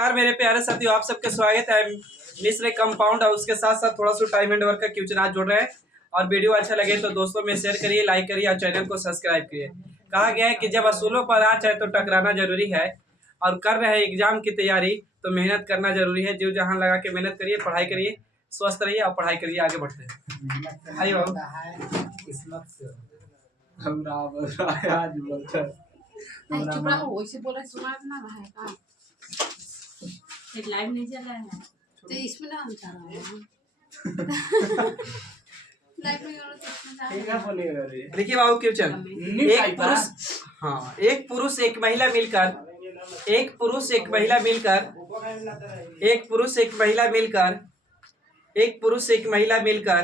नमस्कार मेरे प्यारे साथियों, आप सबके स्वागत है मिश्र कंपाउंड हाउस के साथ साथ थोड़ा सा टाइम एंड वर्क का क्वेश्चन आज जोड़ रहे हैं। और वीडियो अच्छा लगे तो दोस्तों में शेयर करिए, लाइक करिए और चैनल को सब्सक्राइब करिए। कहा गया है कि जब असूलों पर आ जाए तो टकराना जरूरी है, और कर रहे हैं एग्जाम की तैयारी तो मेहनत करना जरूरी है। जो जहां लगा के मेहनत करिए, पढ़ाई करिए, स्वस्थ रहिए और पढ़ाई करिए, आगे बढ़ते हैं। आइए बाबू। चुप रहो, वैसे बोल रहे सुना ना है का एक लाइव नहीं चल रहा है तो इसमें ना हम चाह रहे हैं लाइव में और इसमें क्या बोलेगा रे। देखिए बाबू क्वेश्चन, एक पुरुष एक पुरुष एक महिला मिलकर एक पुरुष एक महिला मिलकर एक पुरुष एक महिला मिलकर एक पुरुष एक महिला मिलकर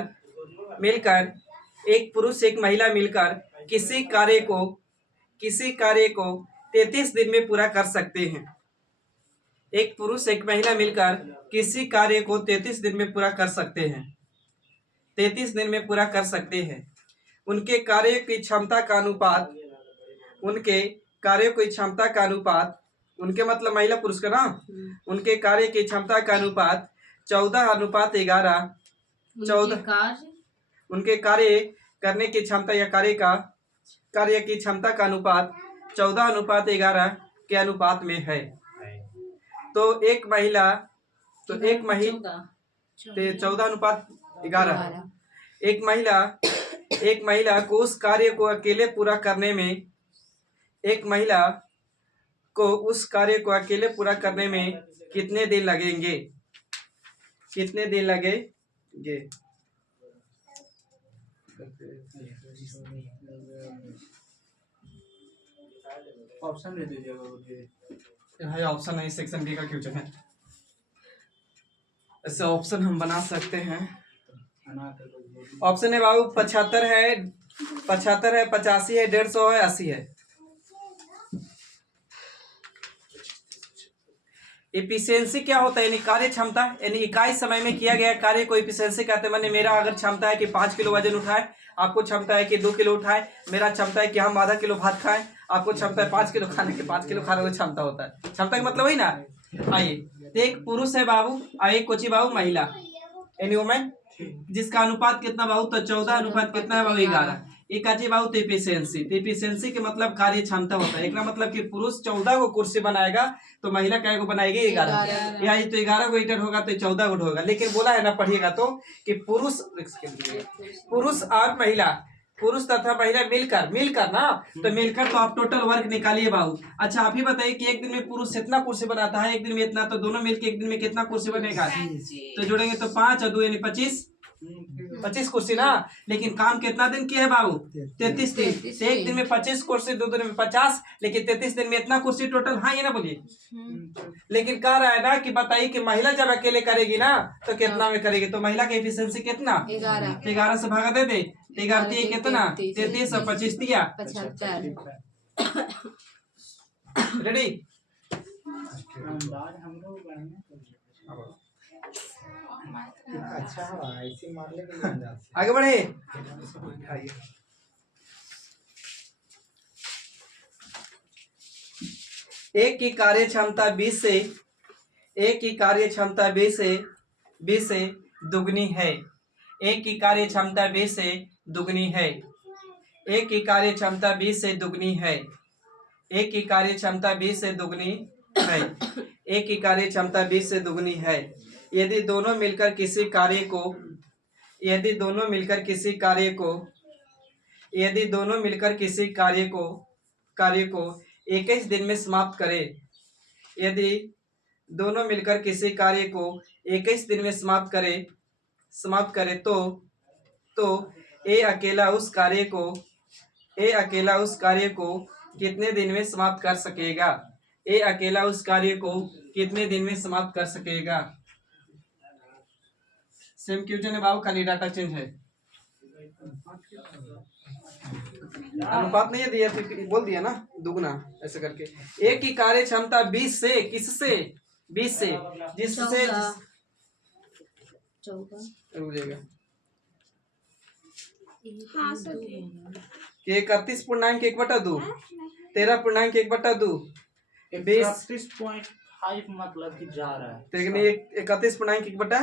मिलकर एक पुरुष एक महिला मिलकर किसी कार्य को 33 दिन में पूरा कर सकते हैं। एक पुरुष एक महिला मिलकर किसी कार्य को 33 दिन में पूरा कर सकते हैं। 33 दिन में पूरा कर सकते हैं। उनके कार्य की क्षमता का अनुपात उनके मतलब महिला पुरुष का ना, उनके कार्य की क्षमता का अनुपात 14:11। 14 उनके कार्य करने की क्षमता या कार्य की क्षमता का अनुपात 14:11 के अनुपात में है। तो एक महिला 14:11 एक महिला को उस कार्य को अकेले पूरा करने में कितने दिन लगेंगे? ऑप्शन दे दीजिएगा। ऑप्शन नहीं, सेक्शन बी का क्वेश्चन है। ऐसे ऑप्शन हम बना सकते हैं। ऑप्शन है बाबू 75 है, 85 है, 150 है, 80 है। एफिशिएंसी क्या होता है? यानी कार्य क्षमता, यानी इकाई समय में किया गया कार्य को एफिशिएंसी कहते हैं। मैंने मेरा अगर क्षमता है कि 5 किलो वजन उठाए, आपको क्षमता है कि 2 किलो उठाए। मेरा क्षमता है कि हम आधा किलो भात खाएं, आपको क्षमता है 5 किलो खाने की। 5 किलो खाने की क्षमता होता है। क्षमता का मतलब वही ना। आइए, तो एक पुरुष है बाबू और एक कोची बाबू महिला, यानी वोमेन, जिसका अनुपात कितना बाबू? तो 14 अनुपात कितना है बाबू? 11। एक आजी बाबू एफिशिएंसी के मतलब कार्य क्षमता होता है। एक मतलब कि पुरुष 14 को कुर्सी बनाएगा तो महिला क्या को बनाएगी? 11। या तो 11 को ईटर होगा तो 14 को होगा। लेकिन बोला है ना, पढ़िएगा तो कि पुरुष और महिला, पुरुष तथा महिला मिलकर ना, तो मिलकर तो आप टोटल वर्क निकालिए बाबू। अच्छा आप ही बताइए कि एक दिन में पुरुष इतना कुर्सी बनाता है, एक दिन में इतना, तो दोनों मिलकर एक दिन में कितना कुर्सी बनेगा? तो जोड़ेंगे तो 5 और 2 यानी 25 कुर्सी ना। लेकिन काम कितना दिन किया है बाबू? 33 दिन। एक दिन में 25 कुर्सी, 2 दिन में 50, लेकिन 33 दिन में इतना कुर्सी टोटल। हाँ ये ना बोलिए। लेकिन कह रहा है ना कि बताइए कि महिला जब अकेले करेगी ना तो कितना में करेगी? तो महिला की एफिशिएंसी कितना? 11 से भागा दे दे। 11 कितना? 33 और 25 दिया 75। रेडी? अच्छा ऐसे मार ले, आगे बढ़े। एक की कार्य क्षमता 20 से दुगनी है। एक की कार्य क्षमता 20 से दुगनी है। एक की कार्य क्षमता 20 से दुगनी है। एक की कार्य क्षमता 20 से दुगनी है। एक की कार्य क्षमता 20 से दुगनी है। यदि दोनों मिलकर किसी कार्य को 21 दिन में समाप्त करें। यदि दोनों मिलकर किसी कार्य को 21 दिन में समाप्त करे तो ए अकेला उस कार्य को कितने दिन में समाप्त कर सकेगा? ए अकेला उस कार्य को कितने दिन में समाप्त कर सकेगा? सेम क्वेश्चन है बाबू, खाली डाटा चेंज है। अनुपात नहीं दिया तो बोल दिया ना, दुगना ऐसे करके। एक की कार्य क्षमता 20 से, किससे? 20 से, जिससे रुक जाएगा 31.1/2, 13.1/2, 20.5 5 मतलब कि जा रहा है। तो लेकिन 31.1/2।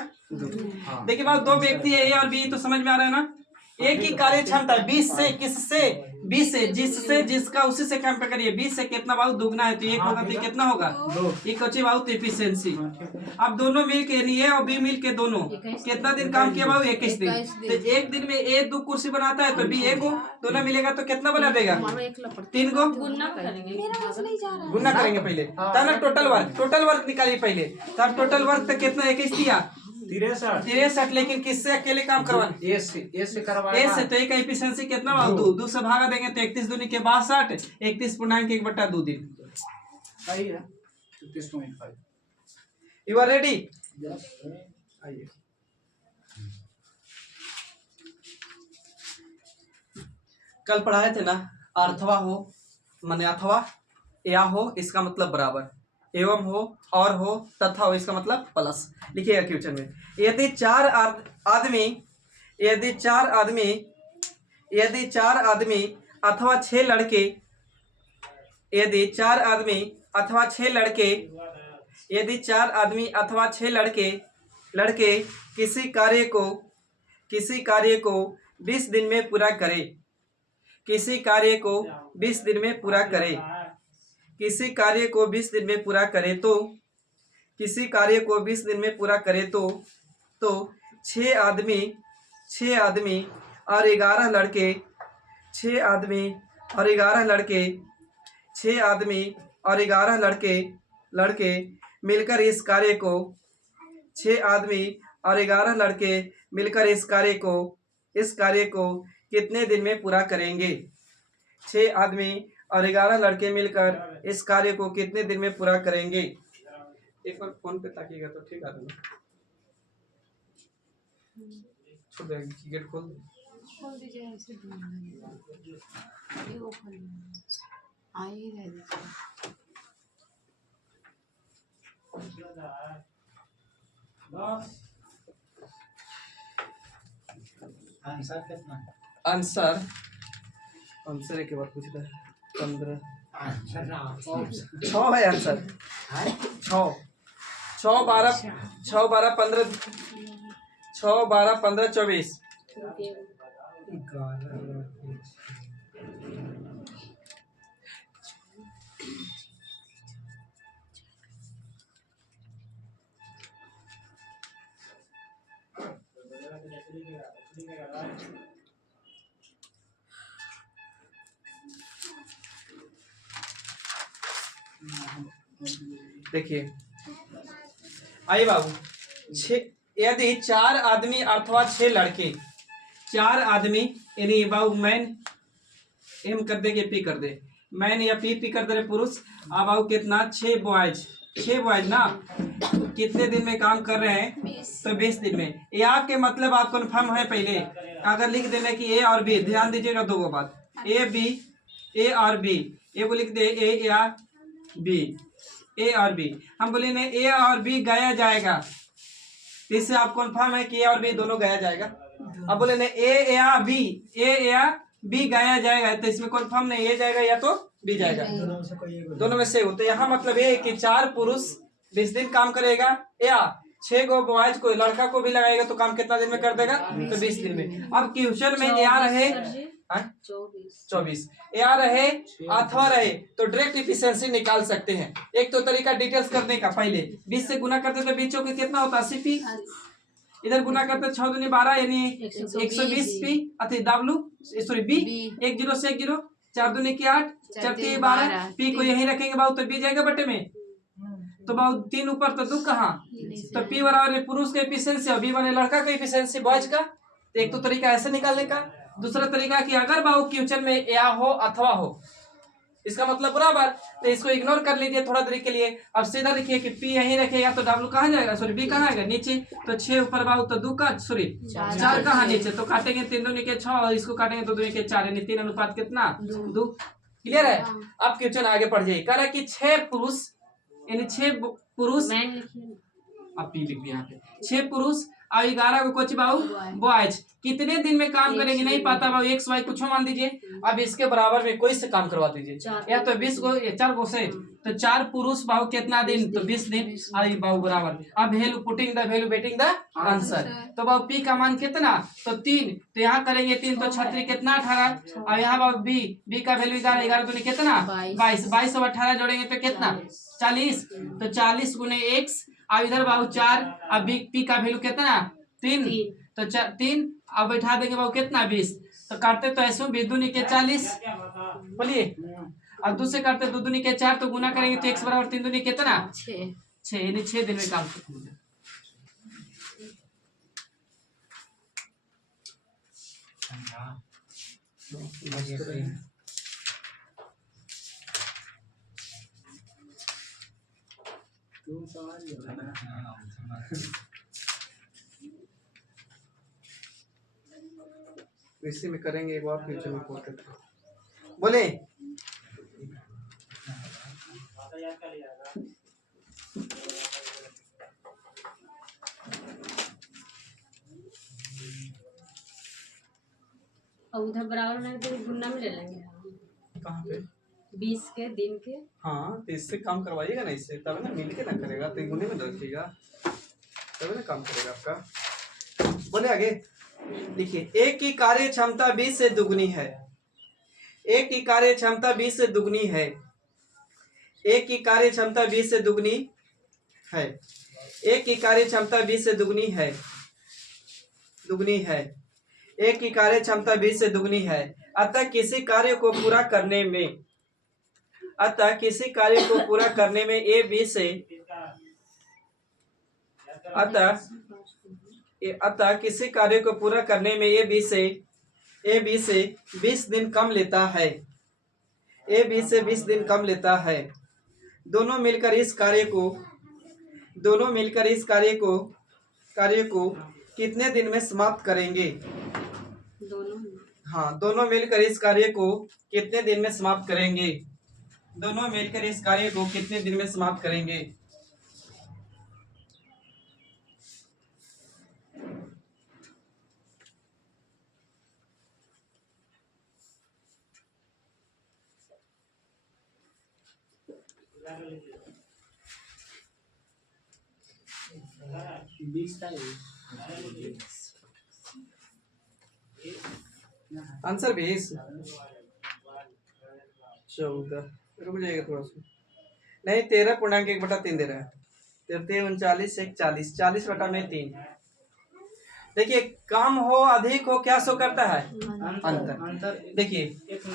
हाँ। देखिए बाबू, दो व्यक्ति है ए और बी, तो समझ में आ रहा है ना। एक ही कार्य क्षमता 20 से, किससे 20 से, जिससे जिसका उसी से कंपेयर करिए। 20 से कितना बाबू दुगना है, तो एक होगा, तो ये कितना होगा 2। ये कच्ची बाबू तो एफिशिएंसी। अब दोनों मिल के यानी ए और बी मिल के दोनों कितना दिन काम किया बाबू 21 दिन। तो एक दिन में ए 2 कुर्सी बनाता है, तो बी ए को दोनों मिलेगा तो कितना बना देगा 3 को गुना करेंगे। गुना करेंगे पहले, तब ना टोटल वर्क निकालिए पहले। तब टोटल वर्क तो कितना 21 दिया 63, लेकिन किससे अकेले काम करवाना ए से करवाएगा। ए से, तो एक एफिशिएंसी कितना बाबू 2 से भागा देंगे तो 31 दूनी के 62, 31.1/2 दिन। सही है 33.5। You are ready? आइए। कल पढ़ाए थे ना, अर्थवा हो माने अथवा, या हो इसका मतलब बराबर, एवं हो, और हो, तथा हो इसका मतलब प्लस। लिखिएगा क्वेश्चन में, यदि चार आदमी अथवा 6 लड़के, यदि 4 आदमी अथवा 6 लड़के किसी कार्य को 20 दिन में पूरा करें, किसी कार्य को 20 दिन में पूरा करें तो 6 आदमी और 11 लड़के मिलकर इस कार्य को 6 आदमी और 11 लड़के मिलकर इस कार्य को कितने दिन में पूरा करेंगे? 6 आदमी और 11 लड़के मिलकर इस कार्य को कितने दिन में पूरा करेंगे? एक बार फोन पे ताकिएगा तो ठीक आदमी छोड़ देंगे, गेट खोल दीजिए ऐसे ये वो खोल आई रह आंसर कितना? आंसर एक बार पूछ रहा है 15 6 है आंसर 6 12 15 24। देखिए आइए बाबू, यदि 4 आदमी अथवा 6 लड़के, 4 आदमी यानी बाबू मैन एम कर दे के पी कर दे, मैन या पी कर दे पुरुष। अब बाबू कितना 6 बॉयज ना कितने दिन में काम कर रहे हैं? तो 20 दिन में। या के मतलब आप कन्फर्म है पहले अगर लिख देना कि ए और बी, ध्यान दीजिएगा दो बात, ए और बी, ए को लिख दे ए या बी, ए और बी। हम बोले ना ए और बी गाया जाएगा, इससे आप कन्फर्म है कि ए और बी दोनों गाया जाएगा। अब बोले ना ए या बी गाया जाएगा, तो इसमें कन्फर्म नहीं, ए जाएगा या तो बी जाएगा, दोनों में से हो। तो यहाँ मतलब ये कि 4 पुरुष 20 दिन काम करेगा, या 6 को बॉयज को लड़का को भी लगाएगा तो काम कितना दिन में कर देगा? तो 20 दिन में। अब क्वेश्चन में ए रहे 24, या रहे अथवा रहे तो डायरेक्ट एफिशिएंसी निकाल सकते हैं। एक तो तरीका डिटेल्स करने का, पहले 20 से गुना करते तो बीचों के कितना होता 80 पी, इधर गुना करते 6 दूनी 12 यानी 120 पी अति डब्ल्यू सॉरी बी, 1 0 से 1 0, 4 दूनी की 8, 4 3 12, पी को यहीं रखेंगे बाबू तो बी जाएगा बटे में, तो बाबू 3 ऊपर तो 2 कहाँ, तो पी बराबर पुरुष का एफिशिएंसी और बी बने लड़का का एफिशिएंसी बॉयज का। तो एक तो तरीका ऐसे निकालने का। दूसरा तरीका कि अगर बाबू क्वेश्चन में या हो अथवा हो, इसका मतलब बराबर, तो इसको इग्नोर कर लीजिए थोड़ा देर के लिए। अब सीधा लिखिए कि पी यहीं रखेगा तो डब्ल्यू कहाँ जाएगा, सॉरी बी कहाँ आएगा नीचे, तो 6 ऊपर बाबू तो 2 का सॉरी 4 कहाँ नीचे, तो काटेंगे 3 दूनी के 6 और इसको काटेंगे 2 दूनी के 4 यानी 3 अनुपात कितना 2। क्लियर है? अब क्वेश्चन आगे पढ़ जाइए। कह रहा है कि 6 पुरुष यानी 6 पुरुष, अब पी लिख दिया यहाँ पे, 6 पुरुष और 11 को कोची बाबू बॉयज। कितने दिन में काम करेंगे नहीं पता बाबू, एक्स वाई कुछ मान दीजिए। अब इसके बराबर में कोई से काम करवा दीजिए, या तो 20 को 4 को से, तो 4 पुरुष बाबू कितना दिन, तो 20 दिन। आई बाबू बराबर। अब value putting the value betting the answer. तो बाबू पी का मान कितना, तो 3, तो यहाँ करेंगे 3 तो 36 कितना 18। और यहाँ बाबू बी का वैल्यू 11, 11 तो कितना 22, 22 और 18 जोड़ेंगे तो कितना 40। तो 40 गुने एक्स, अब इधर बाबू 4, अब पी का वैल्यू कितना 3, तो 3 अब बैठा देंगे बाबू कितना 20। तो काटते तो ऐसे 20 दूनी के 40, बोलिए। अब दूसरे काटते 2 दूनी के 4, तो गुना करेंगे तो x बराबर 3 दूनी कितना 6, यानी 6 दिन में काम खत्म हो जाए। इसी में करेंगे एक बार, फ्यूचर में बोले। और उधर बराबर में तो गुना में ले लेंगे कहाँ पे 20 के दिन के। हाँ, तो इससे काम करवाइएगा ना, इससे तब ना मिल के ना करेगा, तो गुने में रखिएगा तब ना काम करेगा आपका। बोले आगे देखिए, एक की कार्य क्षमता 20 से दुगनी है। एक की कार्य क्षमता 20 से दुगनी है। एक की कार्य क्षमता 20 से दुगनी है। एक की कार्य क्षमता 20 से दुगनी है। दुगनी है। एक की कार्य क्षमता 20 से दुगनी है। अतः किसी कार्य को पूरा करने में, अतः किसी कार्य को पूरा करने में ए बी से, अतः किसी कार्य को पूरा करने में ए बी से 20 दिन कम लेता है। ए बी से 20 दिन कम लेता है। दोनों मिलकर इस कार्य को कितने दिन में समाप्त करेंगे? दोनों मिलकर इस कार्य को कितने दिन में समाप्त करेंगे? दोनों मिलकर इस कार्य को कितने दिन में समाप्त करेंगे? आंसर 20, 14, रुक जाइएगा थोड़ा सा, नहीं 13.1/3 दे रहा है। 33, 39, 1 40, 40/3। देखिए, कम हो अधिक हो क्या शो करता है? अंतर। देखिए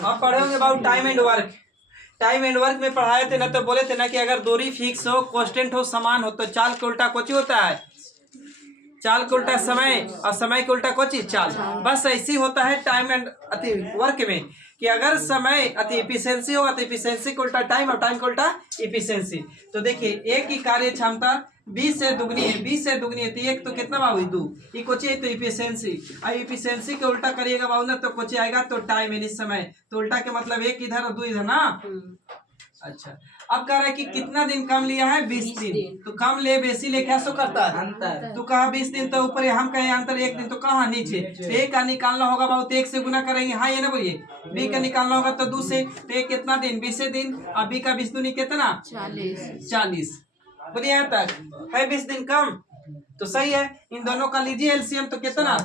आप पढ़े होंगे about time and work. Time and work में पढ़ाए थे ना, तो बोले थे ना कि अगर दूरी फिक्स हो, कांस्टेंट हो, समान हो, तो चाल के उल्टा कोची होता है? चाल के उल्टा समय, और समय के उल्टा कोची चाल। बस ऐसी होता है टाइम एंड अति वर्क में, कि अगर समय अति इफिशियंसी होगा तो इफिशियंसी के उल्टा टाइम, और टाइम के उल्टा इफिशियंसी। तो देखिए, एक की कार्य क्षमता 20 से दुगनी है। 20 से दुगनी है तो एक तो कितना बाबू 2, ये कोची है तो इफिशियंसी। और इफिशियंसी के उल्टा करिएगा बाबू ना, तो कोची आएगा तो टाइम यानी समय। तो उल्टा के मतलब एक इधर और 2 इधर ना। अच्छा, अब कह रहा है कि कितना दिन कम लिया है? 20 दिन। तो कम ले बेसी ले क्या सो करता है? अंतर। तो कहा 20 दिन, तो ऊपर हम कहें अंतर 1 दिन, तो कहा नीचे। तो एक का निकालना होगा बाबू, तो 1 से गुना करेंगे, हाँ ये ना बोलिए। बी का निकालना होगा तो 2 से, तो एक कितना दिन? 20 दिन। और बी का 20 दूनी कितना? 40। बोलिए यहाँ तक है 20 दिन कम, तो सही है। इन दोनों का लीजिए एलसीएम, तो कितना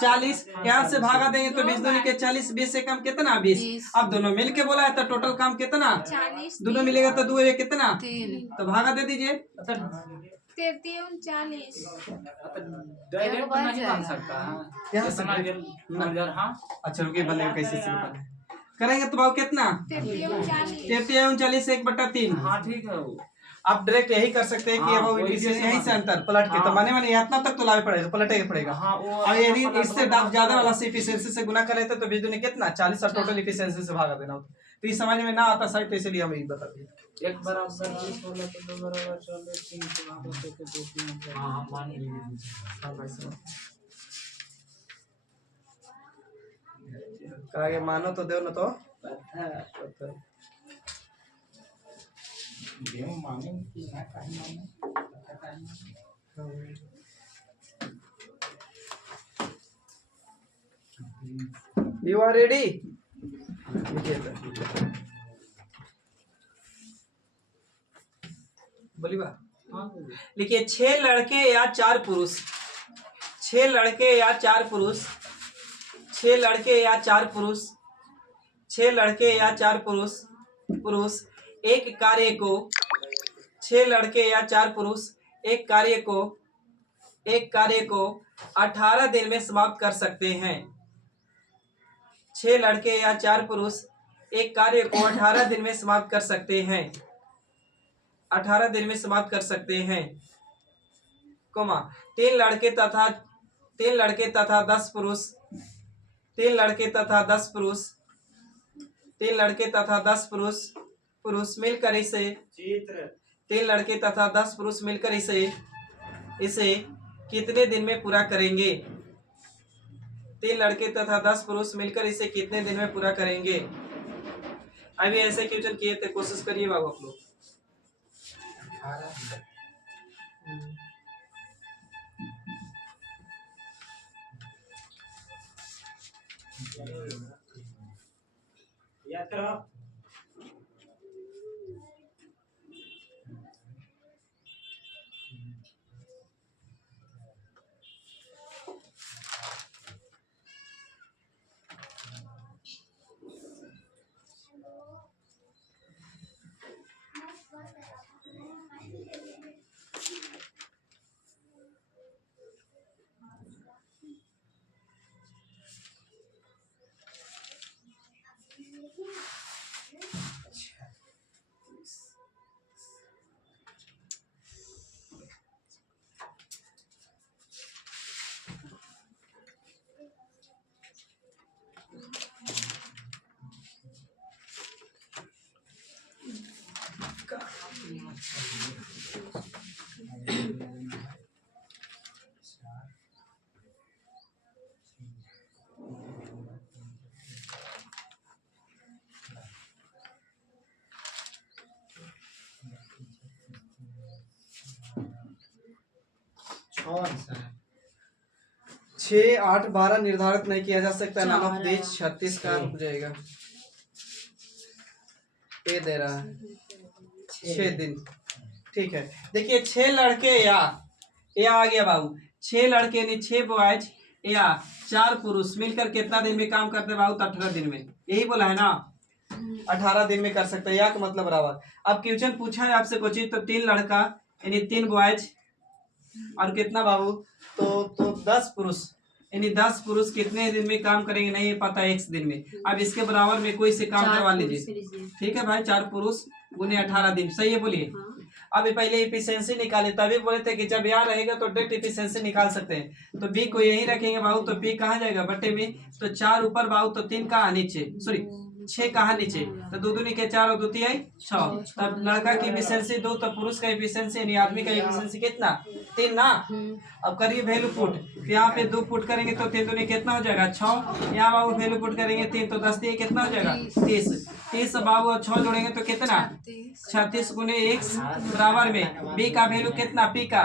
40। यहाँ से भागा देंगे तो 20 दूनी के 40, 20 से कम कितना 20। अब दोनों मिलके बोला है तो टोटल काम कितना? 40। दोनों मिलेगा तो 2 एक कितना 3, तो भागा दे दीजिए। 33, 40। अच्छा रुकिए, बनेगा कैसे करेंगे तो भाव कितना? 33, 39, 1/3। हाँ ठीक है। आप डायरेक्ट यही कर सकते हैं कि अब यही से अंतर पलट के, तो माने इतना तक तो लावे पड़ेगा, पलटेगा पड़ेगा। और यदि इससे ज्यादा वाला से इफिशियंसी से गुना करे तो बीच में कितना 40 और टोटल इफिशियंसी से भागा देना होता। तो ये समझ में ना आता सर, तो इसलिए हम यही बता दिए। 1 बराबर 20 होला तो 2 बराबर 40, 3 से भागा तो 2 3। हां मान लीजिए। हां भाई साहब, कहे मानो तो दो ना, तो देव माने कि ना कहीं माने। You are ready? बोली बा। लिखिए 6 लड़के या 4 पुरुष, 6 लड़के या 4 पुरुष, 6 लड़के या 4 पुरुष, 6 लड़के या 4 पुरुष पुरुष एक कार्य को, 6 लड़के या 4 पुरुष एक कार्य को 18 दिन में समाप्त कर सकते हैं। 6 लड़के या 4 पुरुष एक कार्य को 18 दिन में समाप्त कर सकते हैं, 18 दिन में समाप्त कर सकते हैं, कोमा 3 लड़के तथा 10 पुरुष, 3 लड़के तथा 10 पुरुष, 3 लड़के तथा 10 पुरुष मिलकर इसे, 3 लड़के तथा 10 पुरुष मिलकर इसे कितने दिन में पूरा करेंगे? 3 लड़के तथा 10 पुरुष मिलकर इसे कितने दिन में पूरा करेंगे? अभी ऐसे क्वेश्चन किए थे, कोशिश करिए बाबू आप लोग। याद करो। छः 8 12 निर्धारित नहीं किया जा सकता, नाम ऑफ देश 36 का रुक जाएगा। ये दे रहा है 6 दिन, ठीक है। देखिए 6 लड़के या आ गया बाबू, 6 लड़के यानी 6 बॉयज या 4 पुरुष मिलकर कितना दिन में काम करते बाबू? तो 18 दिन में, यही बोला है ना, 18 दिन में कर सकते हैं, या का मतलब बराबर। अब क्वेश्चन पूछा है आपसे कुछ, तो 3 लड़का यानी 3 बॉयज और कितना बाबू? तो 10 पुरुष यानी 10 पुरुष कितने दिन में काम करेंगे नहीं पता, एक दिन में। अब इसके बराबर में कोई से काम करवा लीजिए, ठीक है भाई। 4 पुरुष गुने 18 दिन, सही है, बोलिए। अब पहले इफिशिएंसी निकाले, तभी बोले थे कि जब यहाँ रहेगा तो डायरेक्ट इफिशिएंसी निकाल सकते हैं। तो बी को यही रखेंगे बाबू, तो बी कहाँ जाएगा? बट्टे में। तो 4 ऊपर बाबू, तो 3 कहाँ नीचे, सॉरी 6 कहाँ नीचे, तो 2 दूनी के 4 और 2 तिहाई 6। तब लड़का की इफिशिएंसी 2, तो पुरुष का इफिशिएंसी यानी आदमी का इफिशिएंसी कितना? 3 ना। अब करिए वैल्यू पुट, यहाँ पे 2 पुट करेंगे तो 3 दूनी कितना हो जाएगा? 6। यहाँ बाबू वैल्यू पुट करेंगे 3, तो 10 3 कितना हो जाएगा? 30 बाबू, और 6 जोड़ेंगे तो कितना? 36 गुने 1 बराबर में बी का वैल्यू कितना? पी का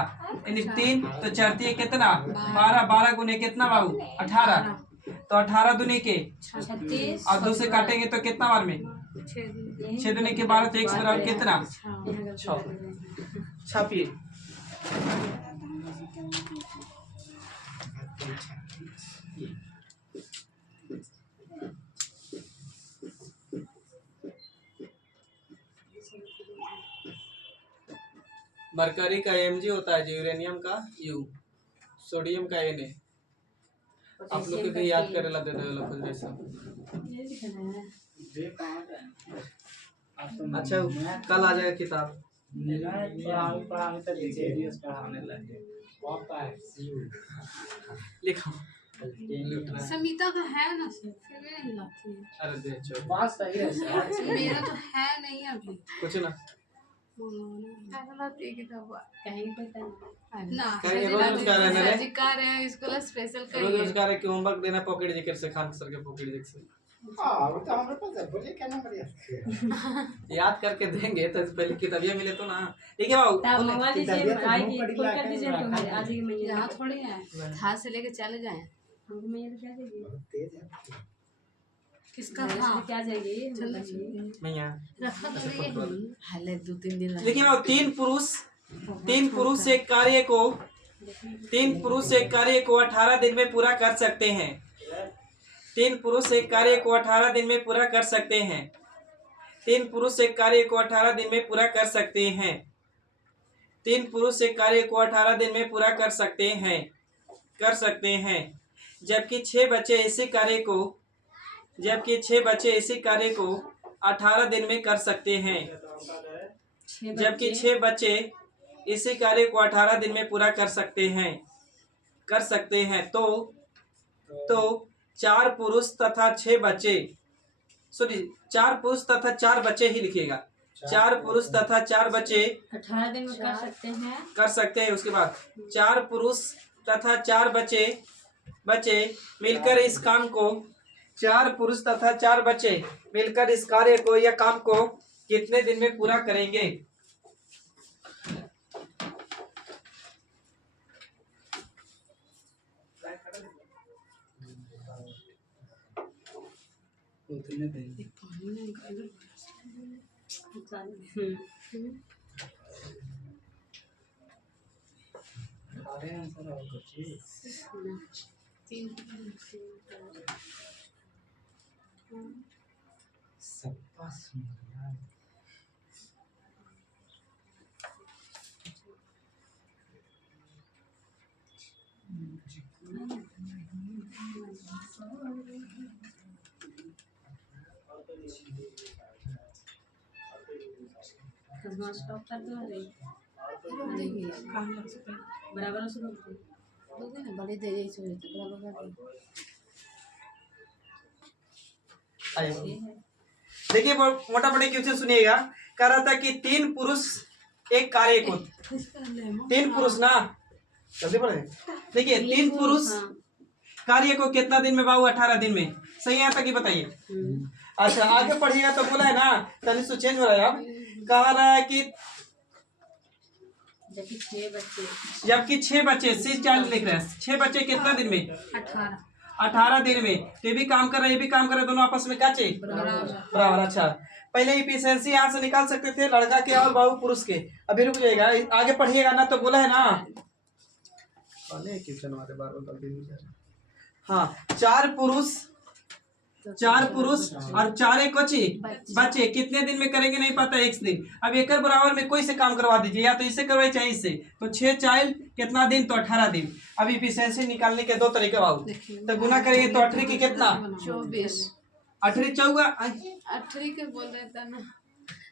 यानी 3, तो 4 3 कितना? 12, 12 गुने कितना बाबू? 18, तो 18 दूनी के 36 और 2 से काटेंगे तो कितना बार में? 6 दूनी के 12, तो 1 बराबर कितना? 6। छापिए। मरकरी का Mg होता है, यूरेनियम का U, सोडियम का Na। आप लोग के याद करे ला दे दो खुद जैसा। अच्छा कल आ जाएगा किताब। लिखो समीता का है ना सर, फिर नहीं लाती है। अरे दे चो, बात सही है सर। मेरा तो है नहीं अभी कुछ ना कहीं पे ना कहीं रोज का रहने सर जी कह रहे हैं इसको स्पेशल करिए। रोज का रहे कि होमवर्क देना पॉकेट जिक्र से, खान सर के पॉकेट जिक्र से। हाँ वो तो हमारे पास है, बोलिए क्या नंबर याद करके देंगे तो पहले किताबियाँ मिले तो ना। ठीक है बाबू, मंगवा लीजिए, आएगी फुल कर दीजिए तो आ जाएगी। मैं यहाँ थोड़ी है, हाथ से लेके चले जाए। हमको मैं ये क्या देगी? किसका था क्या चाहिए मैं यहाँ रखा तो ये हाले 2-3 दिन लेकिन वो तीन पुरुष एक कार्य को 18 दिन में पूरा कर सकते हैं। 3 पुरुष एक कार्य को 18 दिन में पूरा कर सकते हैं। 3 पुरुष एक कार्य को 18 दिन में पूरा कर सकते हैं। 3 पुरुष एक कार्य को 18 दिन में पूरा कर सकते हैं। जबकि 6 बच्चे इसी कार्य को 18 दिन में कर सकते हैं। जबकि 6 बच्चे इसी कार्य को 18 दिन में पूरा कर सकते हैं। तो 4 पुरुष तथा 6 बच्चे 4 पुरुष तथा 4 बच्चे ही लिखिएगा। 4 पुरुष तथा 4 बच्चे 18 दिन में कर सकते हैं। उसके बाद 4 पुरुष तथा 4 बच्चे मिलकर इस काम को 4 पुरुष तथा 4 बच्चे मिलकर इस कार्य को या काम को कितने दिन में पूरा करेंगे? उतने दिन सारे आंसर और कुछ सब पास में यार स्टॉप कर दो बराबर से दोगे ना बड़े दे यही सोचे तो बराबर कर देखिए मोटा मोटी क्वेश्चन सुनिएगा। कह रहा था कि 3 पुरुष एक कार्य को 3 पुरुष ना जल्दी पढ़े। देखिए 3 पुरुष कार्य को कितना दिन में बाबू? 18 दिन में। सही यहाँ तक ही बताइए। अच्छा आगे पढ़िएगा तो बोला है ना तनिक से चेंज हो रहा है। अब कह रहा है कि जबकि 6 बच्चे 6 लिख रहे हैं। 6 बच्चे कितना दिन में? 18 दिन में। तो ये भी काम कर रहे ये भी काम कर रहे, दोनों आपस में क्या चाहिए? बराबर। अच्छा पहले इफिशिएंसी यहाँ से निकाल सकते थे लड़का के और बाबू पुरुष के। अभी रुक जाएगा आगे पढ़िएगा ना तो बोला है ना। हाँ 4 पुरुष और 4 बच्चे कितने दिन में करेंगे नहीं पता। 1 दिन। अब एक बराबर में कोई से काम करवा दीजिए, या तो इससे करवाइए चाहे इससे। तो 6 चाइल्ड कितना दिन? तो 18 दिन। अब इफिशिएंसी निकालने के 2 तरीके बाबू। तो गुना करेंगे तो 18 की कितना? 24 18 चौगा 18 के बोल रहे थे ना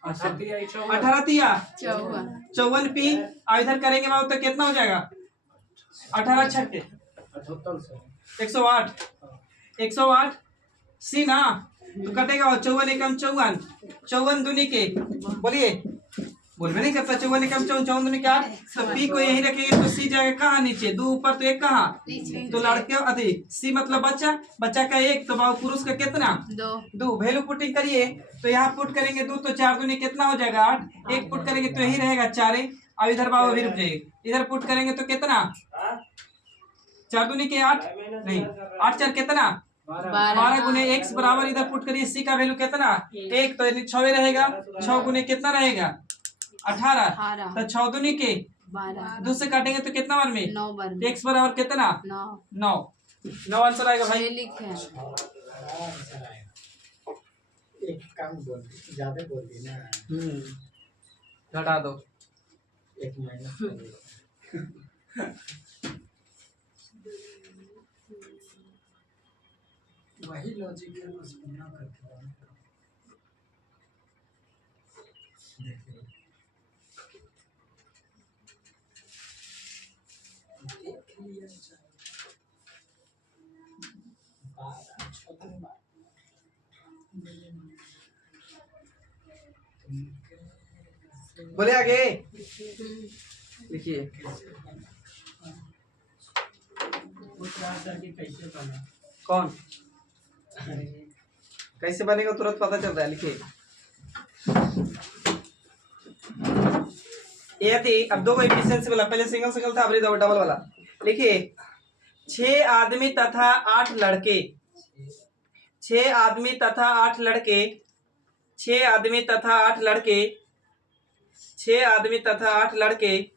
18 तिया 54 पी। अब इधर करेंगे बाबू तो कितना हो जाएगा? 18 छठे 108 सी ना तो कटेगा 54 एकम 54 54 दूनी के बोलिए बोलबे नहीं करता। 54 एकम 54 दूनी के 8। तो पी को यही रखेंगे तो सी जाएगा कहाँ? नीचे। 2 ऊपर तो 1 कहाँ? तो लड़के अभी सी मतलब बच्चा का 1। तो बाबू पुरुष का कितना? 2। वैल्यू पुटिंग करिए तो यहाँ पुट करेंगे 2 तो 4 दूनी कितना हो जाएगा? 8। 1 पुट करेंगे तो यही रहेगा 4। अब इधर बाबू अभी रुक जाइए। इधर पुट करेंगे तो कितना? 4 दूनी के 8 नहीं 8 4 कितना? 12 गुने x बराबर इधर पुट करिए। सी का वैल्यू कितना? 1। तो 6 रहेगा। 6 गुने कितना रहेगा? 18। तो 6 दूनी के 2 से काटेंगे तो कितना बार में? 9 बार। x बराबर कितना? 9 आंसर आएगा भाई। एक काम बोल ज्यादा बोल दी ना। घटा दो 1 माइनस वही लॉजिक है बस बिना करके बोले आगे लिखिए। कौन कैसे बनेगा तुरंत पता चल रहा है। लिखिए ये थी। अब 2 एफिशिएंसी वाला पहले सिंगल था, अब डबल वाला। लिखिए 6 आदमी तथा 8 लड़के 6 आदमी तथा 8 लड़के, 6 आदमी तथा 8 लड़के, 6 आदमी तथा 8 लड़के,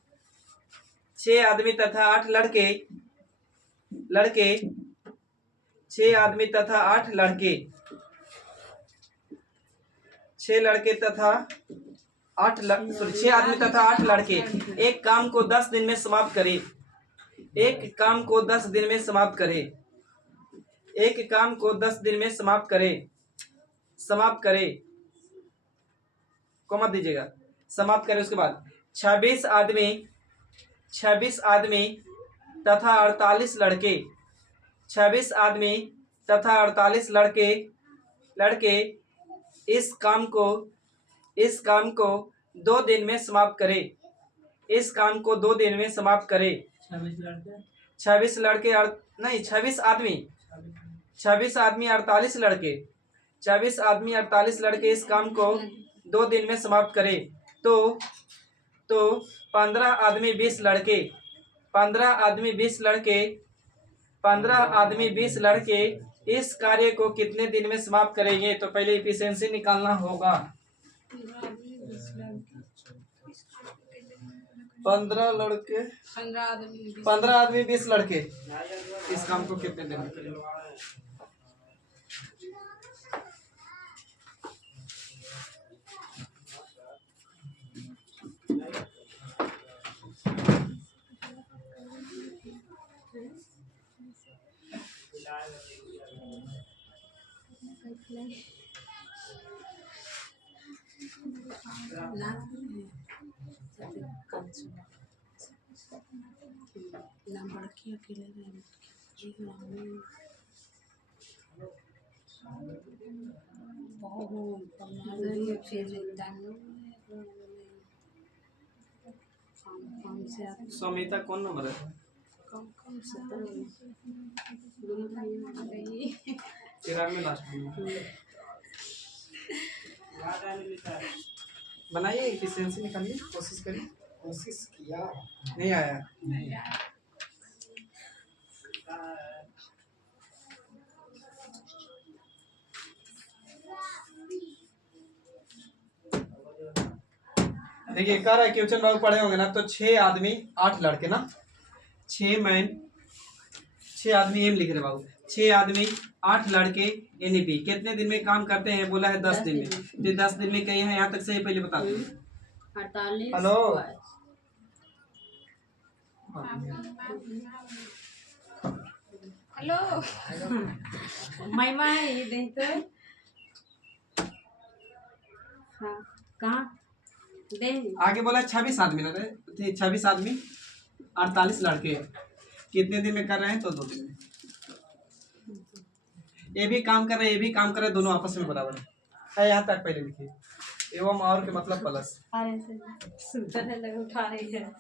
6 आदमी तथा 8 लड़के, लड़के, 6 आदमी तथा 8 लड़के, 6 लड़के तथा 6 आदमी तथा 8 लड़के एक काम को 10 दिन में समाप्त करे, एक काम को 10 दिन में समाप्त करे, एक काम को 10 दिन में समाप्त करे, समाप्त करे, कॉमा दीजिएगा, समाप्त करे। उसके बाद 26 आदमी तथा 48 लड़के, 26 आदमी तथा 48 लड़के, लड़के इस काम को 2 दिन में समाप्त करे, इस काम को 2 दिन में समाप्त करे। 26 लड़के नहीं 26 आदमी 48 लड़के, 26 आदमी 48 लड़के इस काम को 2 दिन में समाप्त करे। तो 15 आदमी 20 लड़के, 15 आदमी 20 लड़के, 15 आदमी 20 लड़के इस कार्य को कितने दिन में समाप्त करेंगे? तो पहले इफिशिएंसी निकालना होगा। 15 लड़के 15 आदमी 20 लड़के इस काम को कितने दिन में करेंगे? समिता कौन नंबर है? में लास्ट बनाइए, इफिशिएंसी निकालिए, कोशिश करिए। कोशिश किया नहीं आया। देखिए कह रहा है क्वेश्चन बाबू पढ़े होंगे ना, तो 6 आदमी 8 लड़के ना, 6 आदमी एम लिख रहे बाबू, 6 आदमी 8 लड़के एनईपी कितने दिन में काम करते हैं? बोला है 10 दिन में। तो 10 दिन में कहीं है यहाँ तक से पहले बता दो। 48 हेलो मामा ये देखते हाँ कहाँ दे आगे बोला 26 आदमी ना थे, 26 आदमी 48 लड़के कितने दिन में कर रहे हैं? तो 2 दिन में। ये भी काम कर रहे हैं, ये भी काम कर रहे हैं, दोनों आपस में बराबर है। यहाँ तक पहले लिखिए, एवं और के मतलब प्लस। उठा रही है।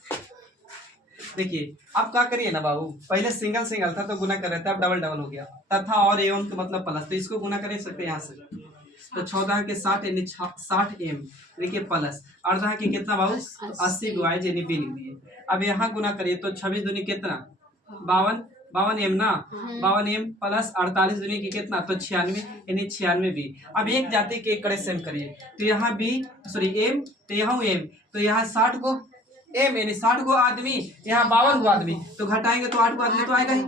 देखिए आप क्या करिए ना बाबू, पहले सिंगल सिंगल था तो गुना कर रहे थे, अब डबल डबल हो गया। तथा और एवं के मतलब प्लस, तो इसको गुना कर सकते हैं यहाँ से। तो 14 के 60 यानी 60 एम देखिए प्लस 18 के कितना बाबू 80 गुआज यानी बी लिख दिए। अब यहाँ गुना करिए तो 26 दूनी कितना 52 एम ना, 52 एम प्लस 48 दूनी की कितना तो 96 यानी 96 बी। अब एक जाति के एक कड़े सेम करिए, तो यहाँ बी सॉरी एम, तो यहाँ एम, तो यहाँ 60 को एम यानी 60 को आदमी, यहाँ 52 को आदमी, तो घटाएंगे तो 8 को आदमी तो आएगा ही।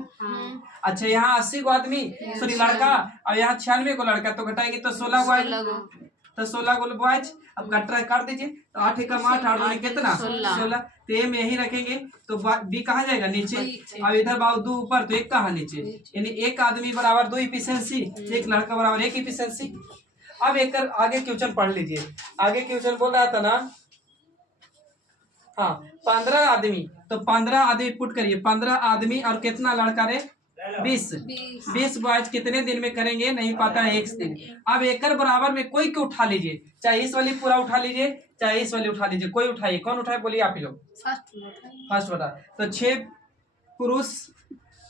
अच्छा यहाँ 80 को आदमी सॉरी लड़का, और यहाँ 96 को लड़का, तो घटाएंगे तो 16 को आएगा, तो 16 को बॉयज। अब काट दीजिए, तो 8 एकम 8 8 कितना 16, तो एम यही रखेंगे तो बी कहाँ जाएगा नीचे। अब इधर बाबू 2 ऊपर तो 1 कहाँ नीचे, यानी एक आदमी बराबर 2 इफिशिएंसी, एक लड़का बराबर 1 इफिशिएंसी। अब एक आगे क्वेश्चन पढ़ लीजिए, आगे क्वेश्चन बोल रहा था ना, हाँ 15 आदमी, तो 15 आदमी पुट करिए, 15 आदमी और कितना लड़का रे 20 बॉयज कितने दिन में करेंगे? नहीं पता है, 1 दिन। अब एकड़ बराबर में कोई को उठा लीजिए, चाहे इस वाली पूरा उठा लीजिए, चाहे इस वाली उठा लीजिए, कोई उठाइए। कौन उठाए बोलिए आप ही लोग, फर्स्ट बता। तो 6 पुरुष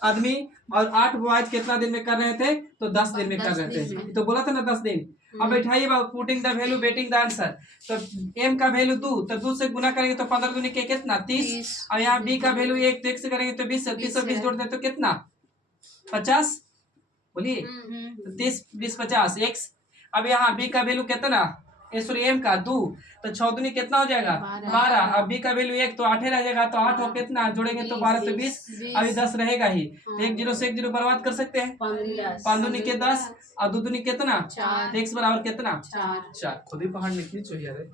आदमी और 8 बॉयज कितना दिन में कर रहे थे? तो 10 दिन में कर रहे थे, तो बोला था ना 10 दिन। अब बैठाइए बाबू, putting the value betting the answer. तो m का वैल्यू 2, तो 2 से गुना करेंगे तो 15 दूनी के कितना 30, और यहाँ b का वैल्यू 1, तो 1 से करेंगे तो 20, 30 और 20 जोड़ दे तो कितना 50। बोलिए। तो 30 20 50 x। अब यहाँ b का वैल्यू कितना, सॉरी m का 2, तो 6 दूनी कितना हो जाएगा 12। अब b का वैल्यू 1 तो 8 रह जाएगा, तो 8 और कितना जोड़ेंगे तो 12 पे 20, अभी 10 रहेगा ही। तो 1 0 से 1 0 बर्बाद कर सकते हैं। 5 दूनी के 10 और 2 दूनी कितना 4, x बराबर कितना 4। खुद ही पहाड़ लिखनी चाहिए अरे।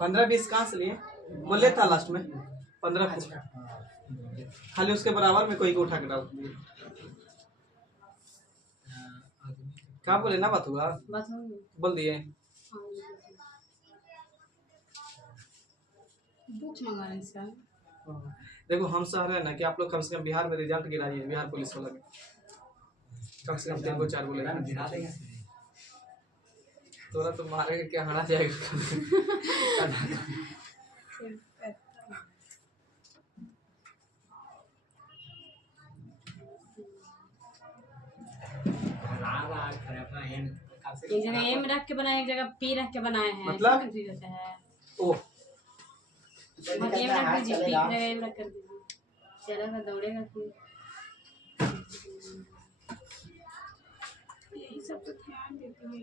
पंद्रह 20 कहाँ से लिए बोले था लास्ट में 15, खाली उसके बराबर में कोई को उठा के डाल दिए। कहाँ बोले ना बात हुआ, बोल दिए। देखो हम चाह रहे हैं ना कि आप लोग कम से कम बिहार में रिजल्ट गिराइए, बिहार पुलिस वाला में कम से कम 3 को 4 को लेकर गिरा देंगे। तोरा तो मारेगा क्या, हरा जाएगा। एक जगह एम रख के बनाए, एक जगह पी रख के बनाए हैं, मतलब कंफ्यूज होता है। ओ एम रख दीजिए, पी की जगह एम रख कर दीजिए, चलेगा दौड़ेगा फिर। यही सब तो ध्यान देते हैं।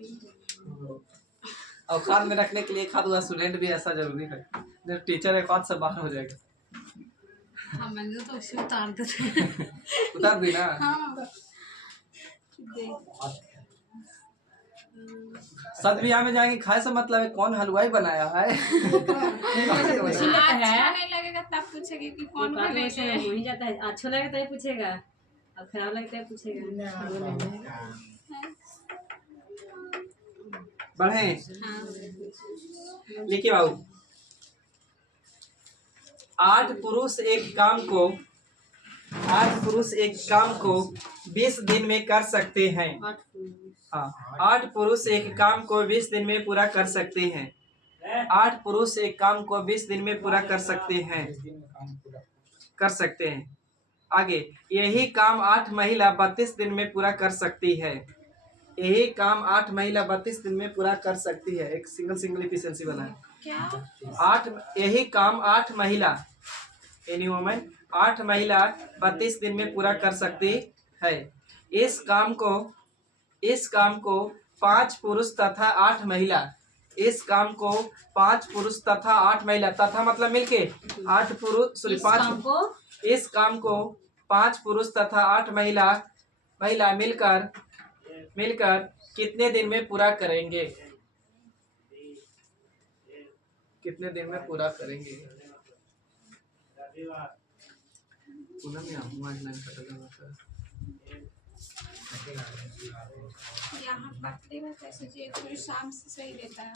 औकात में रखने के लिए एक आध स्टूडेंट भी ऐसा जरूरी है, जो टीचर एक बात से बाहर हो जाएगा। हाँ मैंने तो उसे उतार देते। उतार दी ना। हाँ सदविया में जाएंगे खाए से मतलब है कौन हलवाई बनाया है। अच्छा नहीं लगेगा तब पूछेगी कि कौन बनाया है। वही जाता है, अच्छा लगे तो पूछेगा, अब खराब लगता है पूछेगा। बढ़े लिखिए बाबू। 8 पुरुष एक काम को 20 दिन में कर सकते हैं। हाँ 8 पुरुष एक काम को 20 दिन में पूरा कर सकते हैं। 8 पुरुष एक काम को 20 दिन में पूरा कर सकते हैं। आगे यही काम 8 महिला 32 दिन में पूरा कर सकती है। यही काम 8 महिला 32 दिन में पूरा कर सकती है। एक सिंगल एफिशिएंसी बना है क्या? यही काम 8 महिला एनी वुमन 8 महिला 32 दिन में पूरा कर सकती है। इस काम को 5 पुरुष तथा 8 महिला, इस काम को 5 पुरुष तथा 8 महिला, तथा मतलब मिलके 8 पुरुष सॉरी 5, इस काम को 5 पुरुष तथा 8 महिला मिलकर कितने दिन में पूरा करेंगे? कितने दिन में पूरा करेंगे? यहाँ पकड़े में कैसे जी थोड़ी शाम से सही रहता है।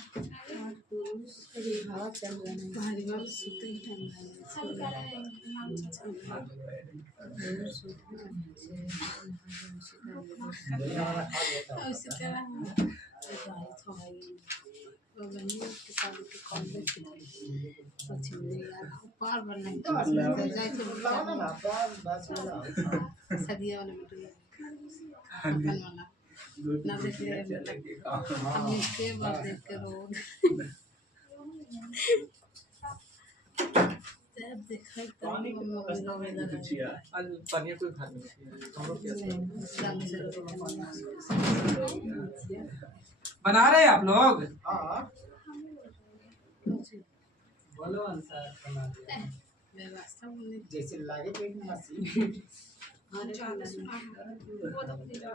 हवा चल रहा है, भारी वाला सोते ही टाइम ना देखिए हम इसके बाद देख कर रोड पनीर कोई घर में बना रहे हैं आप लोग? बोलो आंसर जैसे लागे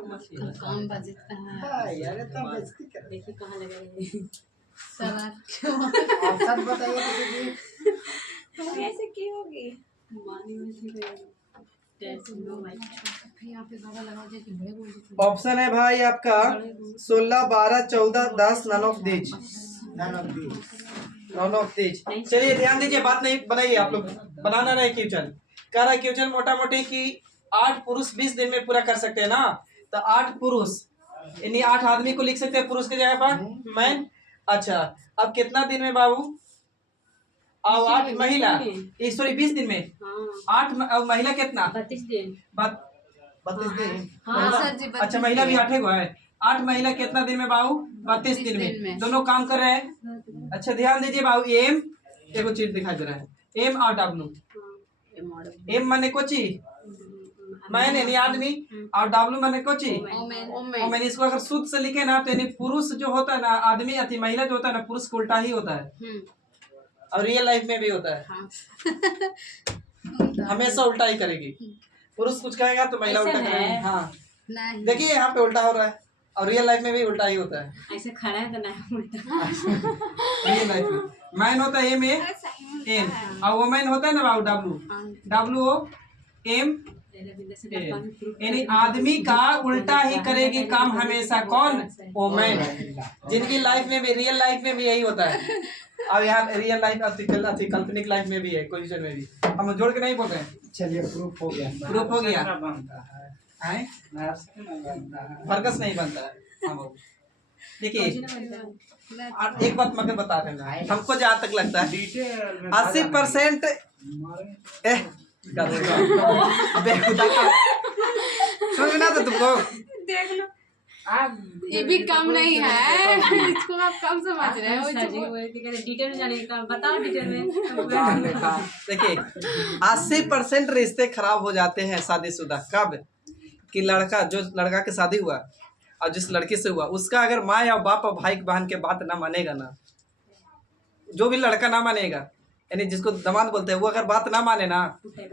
मशीन काम बजता है यार, तब बजती कर देखिए कहाँ लगा ऑप्शन बताइए कैसे की होगी मानी में यहाँ पे बाबा लगा दे। ऑप्शन है भाई आपका 16 12 14 10 नन ऑफ दीज। चलिए ध्यान दीजिए, बात नहीं बनाइए आप लोग, बनाना रहे क्वेश्चन। कह रहा है क्वेश्चन मोटा मोटी कि 8 पुरुष 20 दिन में पूरा कर सकते हैं ना, तो 8 पुरुष यानी 8 आदमी को लिख सकते हैं पुरुष के जगह पर मैन। अच्छा अब कितना दिन में बाबू? अब 8 महिला सॉरी 20 दिन में 8 महिला कितना 32 दिन 32 दिन। हाँ सर जी। अच्छा महिला भी 8 है 8 महिला कितना दिन में बाबू 32 दिन में दोनों काम कर रहे हैं। अच्छा ध्यान दीजिए बाबू, एम एगो चीज दिखाई दे रहा है, एम और डब्लू। एम माने कोची मैन यानी आदमी, और डब्लू माने कोची ओमेन। इसको अगर शुद्ध से लिखे ना तो यानी पुरुष जो होता है ना, आदमी अति महिला जो होता है ना, पुरुष को उल्टा ही होता है, और रियल लाइफ में भी होता है। हमेशा उल्टा ही करेगी, पुरुष कुछ कहेगा तो महिला उल्टा करेगी। हाँ देखिए यहाँ पे उल्टा हो रहा है, और रियल लाइफ में भी उल्टा ही होता है। ऐसे खड़ा है तो नहीं उल्टा। रियल लाइफ में मैन होता है एम ए एम, और वोमेन होता है ना बाबू डब्लू डब्लू ओ एम। यानी आदमी का उल्टा ही करेगी काम हमेशा, कौन? वोमेन। जिनकी लाइफ में भी, रियल लाइफ में भी यही होता है। अब यहाँ रियल लाइफ काल्पनिक लाइफ में भी है, क्वेश्चन में भी हम जोड़ के नहीं बोल रहे हैं। चलिए प्रूफ हो गया, प्रूफ हो गया बनता है, फर्कस नहीं बनता है। हाँ बाबू देखिए, एक बात मगर बता रहे हैं, हमको जहाँ तक लगता है 80% अबे खुदा का समझ में ना तो तुमको देख लो ये भी कम नहीं है। इसको आप कम समझ रहे हो। डिटेल में जाने का बताओ, डिटेल में। देखिए 80% रिश्ते खराब हो जाते हैं शादीशुदा। कब? कि लड़का, जो लड़का के शादी हुआ और जिस लड़की से हुआ, उसका अगर माँ या बाप और भाई बहन के बात ना मानेगा ना, जो भी लड़का ना मानेगा, यानी जिसको दामाद बोलते हैं, वो अगर बात ना माने ना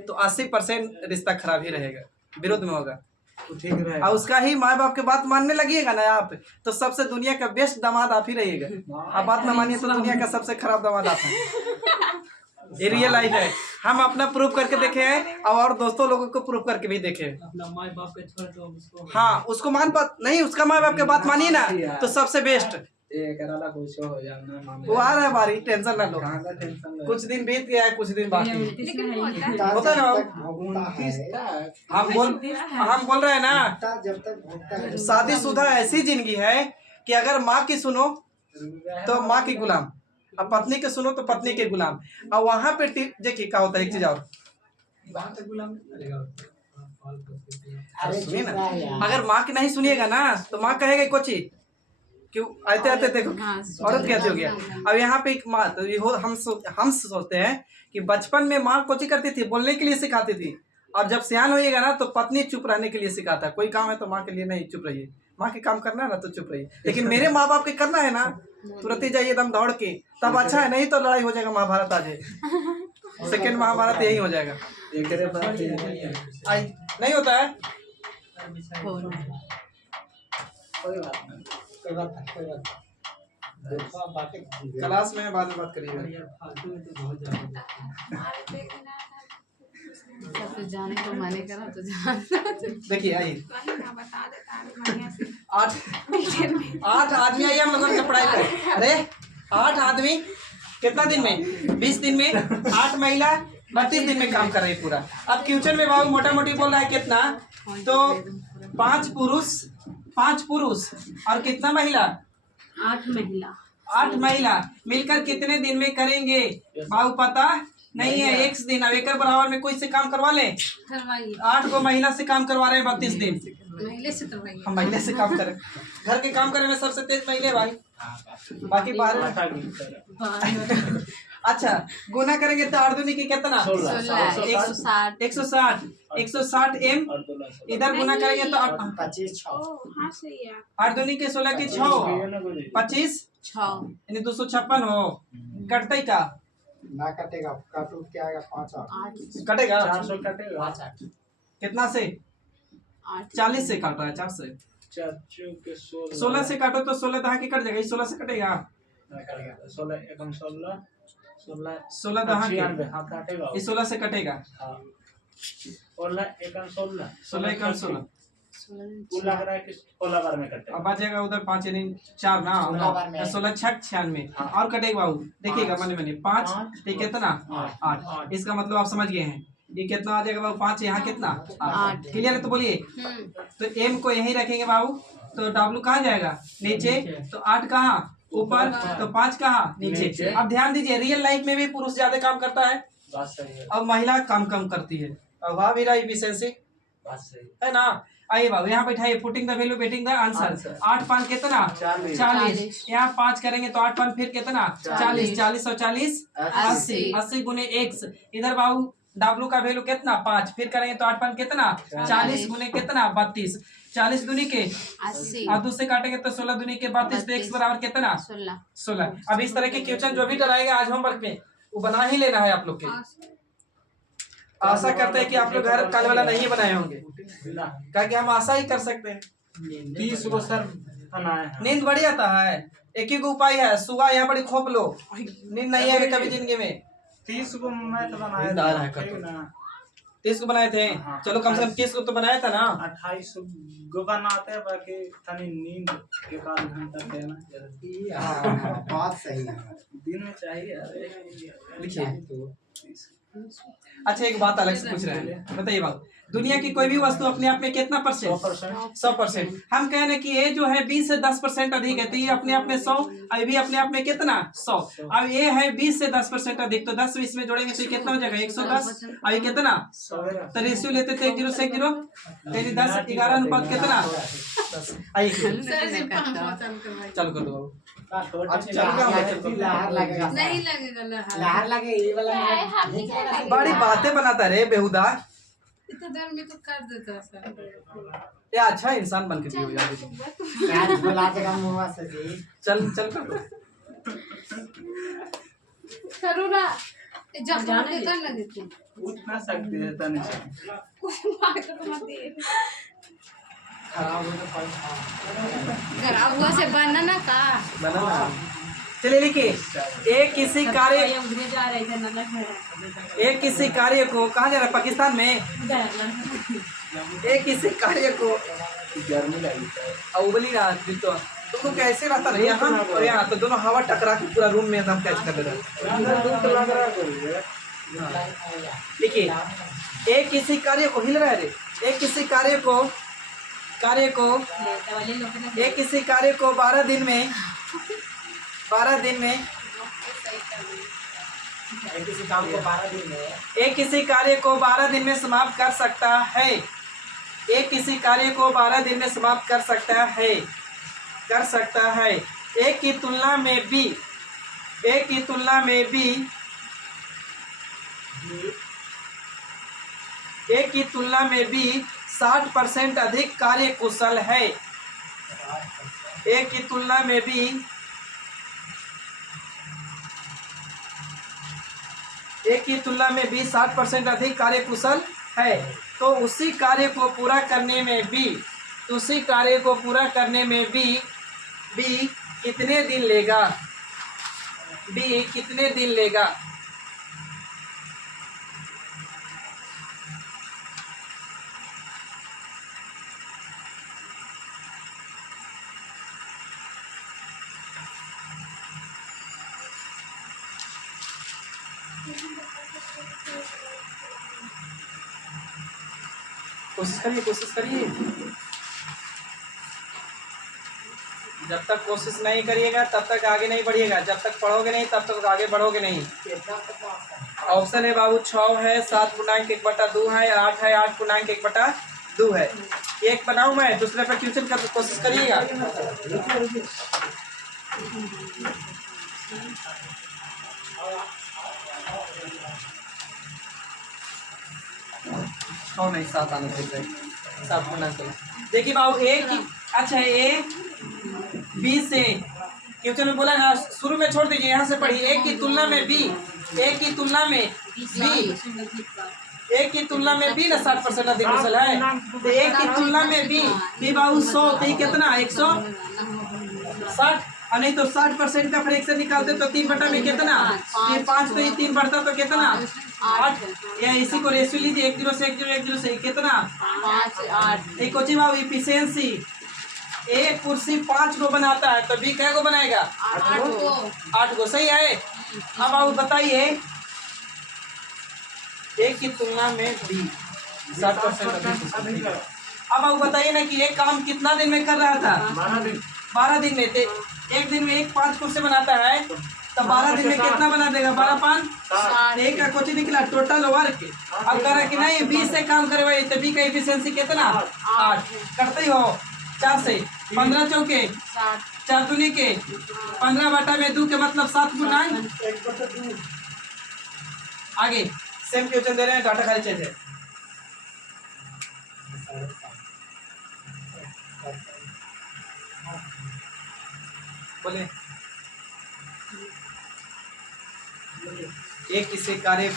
तो 80% रिश्ता खराब ही रहेगा, विरोध में होगा। और उसका ही माँ बाप के बात मानने लगिएगा ना आप, तो सबसे दुनिया का बेस्ट दामाद आप ही रहिएगा। आप बात ना मानिए तो दुनिया का सबसे खराब दामाद आप है। ये रियल लाइफ है, हम अपना प्रूफ करके देखे हैं और दोस्तों लोगों को प्रूफ करके भी देखे। अपना माँ बाप के छोड़ दो उसको, हाँ उसको मान बात नहीं, उसका माँ बाप के बात मानिए ना तो सबसे बेस्ट। वो आ रहा है बारी, टेंशन ना लो, कुछ दिन बीत गया है, कुछ दिन बाकी होता है ना। हम बोल रहे हैं ना, शादीशुदा ऐसी जिंदगी है कि अगर माँ की सुनो तो माँ की गुलाम, अब पत्नी के सुनो तो पत्नी के गुलाम। और वहां पे देखिए क्या होता है, एक चीज और सुनिए ना, अगर माँ की नहीं सुनिएगा ना तो माँ कहेगा कोची क्यों आते आते देखो औरत कैसे हो गया। अब यहाँ पे एक माँ तो हम सोचते हैं कि बचपन में माँ कोची करती थी, बोलने के लिए सिखाती थी, और जब सियान होइएगा ना तो पत्नी चुप रहने के लिए सिखाता है। कोई काम है तो माँ के लिए नहीं, चुप रहिए, माँ के काम करना है ना तो चुप रहिए। लेकिन मेरे माँ बाप के करना है ना, तुरंत ही जाइए एकदम दौड़ के, तब अच्छा है, नहीं तो लड़ाई हो जाएगा। महाभारत आ जाए, सेकेंड महाभारत यही हो जाएगा। नहीं होता है, क्लास में बाद में बात करिएगा। सब तो जाने को माने करा तो जान। देखिए आइए, 8 आदमी आइए हम लोगों ने पढ़ाई कर। अरे 8 आदमी कितना दिन में? 20 दिन में। 8 महिला 32 दिन में काम कर रही पूरा। अब क्वेश्चन में बाबू मोटा मोटी बोल रहा है कितना, तो 5 पुरुष और कितना महिला? 8 महिला। 8 महिला मिलकर कितने दिन में करेंगे बाबू पता नहीं है? 1 दिन। अब एक बराबर में कोई से काम करवा ले, 8 को महिला से काम करवा रहे हैं 32 दिन। महिले से तो हम महिले से काम करें, घर के काम करे में सबसे तेज महिले भाई, बाकी बाहर। अच्छा गुना करेंगे तो 8 दूनी की कितना? 160 एम। इधर गुना करेंगे तो 25 8 दूनी के 16 की 6 25 यानी 256 हो। कटते का ना कटेगा, काटू क्या आएगा? 5 कटेगा 400 कटेगा। कितना से? 40 से काट रहा है, 4 से 16 से काटो तो 16 दहा की कट जाएगा, 16 से कटेगा 16 दहा की 16 से कटेगा 16 अब बचेगा उधर 5 यानी 4 ना, 16 6 96 और कटेगा बाबू। देखिएगा मने 5 तो कितना? 8। इसका मतलब आप समझ गए हैं, ये कितना आ जाएगा बाबू? 5 यहाँ कितना? 8। क्लियर है? तो बोलिए, तो एम को यही रखेंगे बाबू, तो डब्लू कहाँ जाएगा? नीचे। तो 8 कहाँ? ऊपर। तो 5 कहाँ? नीचे। अब ध्यान दीजिए, रियल लाइफ में भी पुरुष ज्यादा काम करता है और महिला कम करती है। अब वहाँ भी रहा इफिशिएंसी है ना। आइए बाबू यहाँ बैठाइए, putting the value betting the answer. 8 5 कितना 40, यहाँ 5 करेंगे तो 8 5 फिर कितना 40, 40 और 40 80, 80 गुने x। इधर बाबू W का वैल्यू कितना 5, फिर करेंगे तो 8 5 कितना 40 गुने कितना 32, 40 दुनी के 80 और 2 से काटेंगे तो 16 दुनी के 32, तो x बराबर कितना 16। अब इस तरह के क्वेश्चन जो भी डलाएगा आज होमवर्क में वो बना ही लेना है आप लोग के। आशा करते हैं कि आप लोग घर कल वाला नहीं बनाए होंगे, क्या हम आशा ही कर सकते हैं। 30 को सर बनाया है। नींद बढ़ जाता है, एक ही उपाय है, सुबह यहाँ बड़ी खोप लो, नींद नहीं आएगा कभी जिंदगी में। 30 को मैं तो बनाया नींद आ रहा है था कब? ना। 30 को बनाए थे, हाँ। चलो कम से कम 30 को तो बनाया था ना। 28 को बनाते हैं, बाकी तनी नींद के बाद घंटा देना जरूरी। बात सही है। दिन में चाहिए। अरे लिखिए। अच्छा एक बात अलग से पूछ रहे हैं, बताइए बाबू, दुनिया की कोई भी वस्तु अपने आप में कितना परसेंट 100%। हम कह रहे हैं कि ये जो है 20 से 10% अधिक है, तो ये अपने आप में 100, अब भी अपने आप में कितना 100। अब ये है 20 से 10% अधिक, तो 10 20 में जोड़ेंगे तो ये कितना हो जाएगा 110। अब ये कितना तो रेशियो लेते थे 1 0 से 1 0, यानी 10 11 अनुपात कितना 10। आइए चालू कर दो बाबू। लहर लगेगा, नहीं लगेगा लहर लगे ये वाला। बड़ी बातें बनाता रे बेहुदा, इतना देर में तो कर देता सर। ये अच्छा इंसान बन के दियो यार। यार बुला देगा मुंह से जी। चल चल कर करो ना, जब जाने कर ना देते उठ ना सकते हैं तनी से। खराब हुआ से बनाना का बनाना। चलिए लिखिए, एक किसी कार्य को कहाँ जा रहा है, पाकिस्तान में। एक किसी कार्य को गर्मी लगी उबली रहा तो तुमको कैसे रहता है यहाँ और यहाँ, तो दोनों हवा टकरा के पूरा रूम में एकदम कैच कर रहा है। देखिए, एक किसी कार्य को हिल रहा है रे, एक किसी कार्य को एक किसी कार्य को 12 दिन में किसी काम को 12 दिन में, एक किसी कार्य को 12 दिन में समाप्त कर सकता है। एक किसी कार्य को 12 दिन में समाप्त कर सकता है एक की तुलना में भी 60% अधिक कार्य कुशल है। एक की तुलना में भी 60% अधिक कार्य कुशल है, तो उसी कार्य को पूरा करने में भी कितने दिन लेगा। कोशिश करिए। जब तक कोशिश नहीं करिएगा तब तक आगे नहीं बढ़िएगा, जब तक पढ़ोगे नहीं तब तक आगे बढ़ोगे नहीं। ऑप्शन है बाबू 6 है, 7 पूर्णांक 1/2 है, 8 है, 8 पूर्णांक 1/2 है। एक बनाऊं मैं, दूसरे पर ट्यूशन कर कोशिश करिएगा। और नहीं 7 आने चाहिए, 7 पूर्णांक। देखिए बाबू अच्छा ए बी से क्वेश्चन में बोला ना, शुरू में छोड़ दीजिए, यहाँ से पढ़िए। एक की तुलना में बी ना 60% अधिक कुशल है, तो एक की तुलना में बी बाबू 100, तो कितना 160, और नहीं तो 60% का फ्रैक्शन निकालते तो 3 में कितना 5, तो ये 3 बढ़ता तो कितना 8, या इसी को रेशियो लीजिए 1 0 से 1 0 1 0 से कितना 5 8। एक कोची बाबू इफिशियंसी, एक कुर्सी 5 को बनाता है तो बी क्या को बनाएगा 8 को। सही है। अब बाबू बताइए, एक की तुलना में बी 60% अधिक। अब बाबू बताइए ना कि एक काम कितना दिन में कर रहा था 12 दिन में। एक दिन में एक 5 कुर्सी बनाता है तो 12 दिन में कितना बना देगा? 12 5 एक का कुछ निकला टोटल वर्क। अब कह रहा कि नहीं 20 से काम करवाइए तो बी का एफिशिएंसी कितना? 8 करते ही हो 4 से 15 चौके 4 दूनी के 15/2 के मतलब 7 गुना। आगे सेम क्वेश्चन दे रहे हैं, डाटा खाली चेंज है। बोले एक किसी कार्य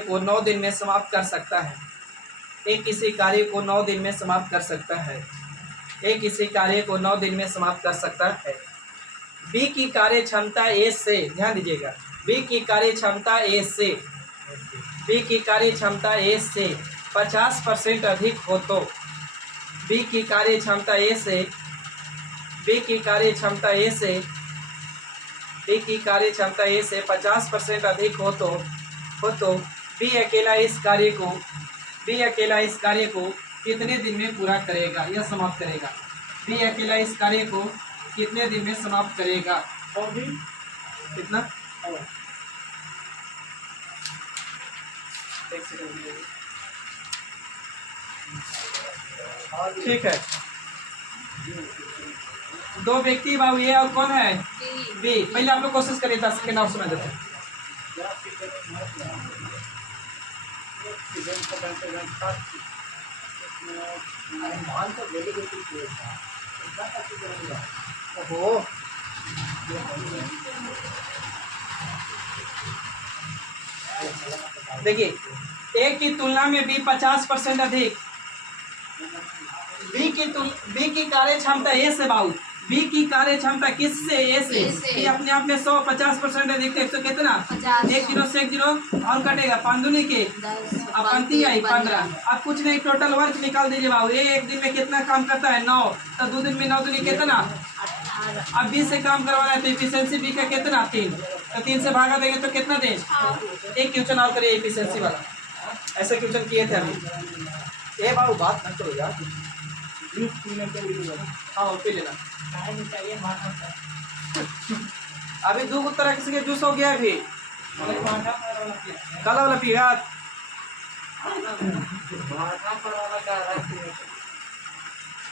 को 9 दिन में समाप्त कर सकता है। एक किसी कार्य को 9 दिन में समाप्त कर सकता है। एक किसी कार्य को 9 दिन में समाप्त कर सकता है। बी की कार्य क्षमता ए से, ध्यान दीजिएगा, बी की कार्य क्षमता ए से 50% अधिक हो तो बी की कार्य क्षमता ए से 50% अधिक हो तो बी अकेला इस कार्य को कितने दिन में पूरा करेगा या समाप्त करेगा? बी अकेला इस कार्य को कितने दिन में समाप्त करेगा? और भी कितना? एक सेकंड, ठीक है। 2 व्यक्ति बाबू ये और कौन है? बी। पहले आप लोग कोशिश करिए 10 सेकंड और समझ लेते हैं। ओहो, देखिए ए की तुलना में बी 50% अधिक। बी की कार्य क्षमता ए से बाबू, बी की कार्य क्षमता किससे? ए से। ये अपने आप में 150% अधिक। 100 कितना? 1 0 से 1 0 और कटेगा 5 दूनी के अब 35 आई 15। अब कुछ नहीं, टोटल वर्क निकाल दीजिए बाबू। ये एक दिन में कितना काम करता है? 9। तो 2 दिन में 9 दूनी कितना? अब 20 से काम करवाना है तो एफिशिएंसी बी का कितना? 3। तो 3 से भागा देंगे तो कितना दें? एक क्वेश्चन और करिए एफिशिएंसी वाला। ऐसे क्वेश्चन किए थे अभी। ए बाबू बात मत करो यार। हाँ पी लेना। अभी 2 तरह के जूस हो गया अभी। काला वाला पीगा।